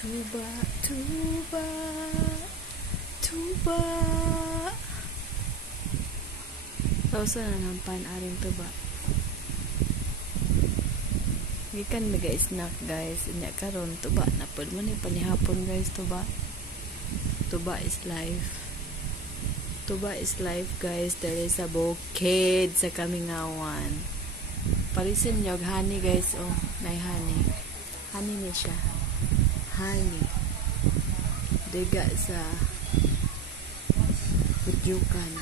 Tuba, tuba, tuba. Tausa na ng pan-aring tuba. Gikan na guys, snack guys. Inya karon tuba na po. Mo ni panihapon guys, tuba. Tuba is life. Tuba is life guys. There is a bukid sa Kamingawan. Palisin nyo, honey guys. Oh, may honey. Honey ni siya. Honey. Diga sa Pudyukan.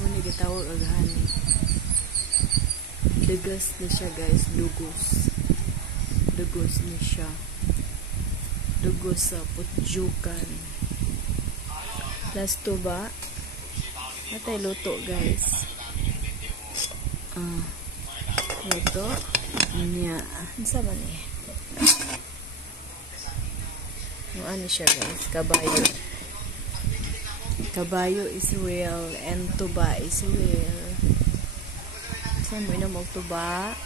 Muna gitawag ang honey. Dugas ni siya guys. Dugos. Dugos ni siya. Dugos sa Pudyukan. Last tuba. Natay luto guys. Luto. Nya. Ansa ba ni? Ano siya guys? Kabayo. Kabayo is real and tuba is real. Saan mo inom og tuba?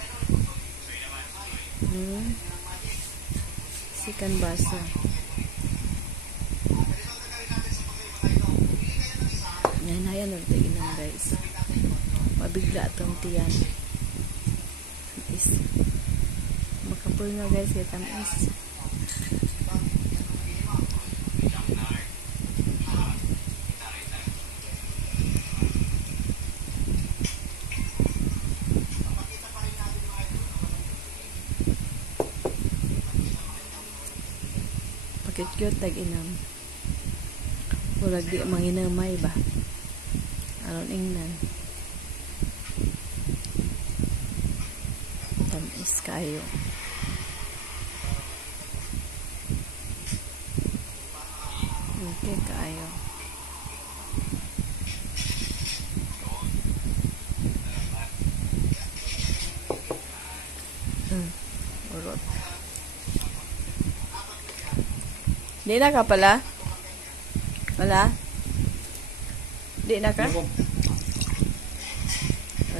Sikan basa. Yan ang taginam guys. Mabigla itong tiyan. Is makapul nga guys. Gatam is pakit-cute tag-inam. Walag di manginamay ba? Aron ingnan. Tamis kayo. Okay kayo. Urot. Di na ka pala? Wala? Di na ka?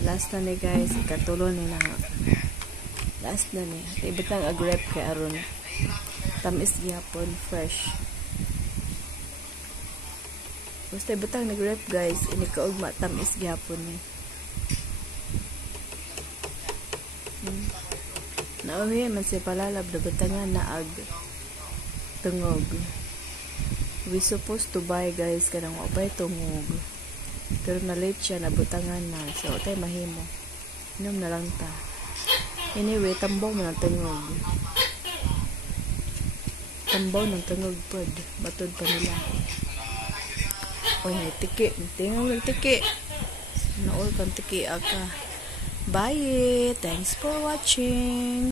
Last na ni guys. Ikatulo ni na. Last na ni. Ibig lang agrep kay aron. Tamis gyapon. Fresh. Basta ibutang nag-rep guys. Inikaugma. Tamis gyapon ni. Nauhi man siya palalab. Dabatangan na ag tungog. We supposed to buy guys kanang wapay tungog. Pero na late siya, nabutangan na. So, tayo mahimo. Inom na lang ta. Anyway, tambaw mo ng tungog. Tambaw ng tungog pod. Batod pa nila. Uy, may tiki. Tingnan ng tiki. Naol kang tiki aka. Bye! Thanks for watching!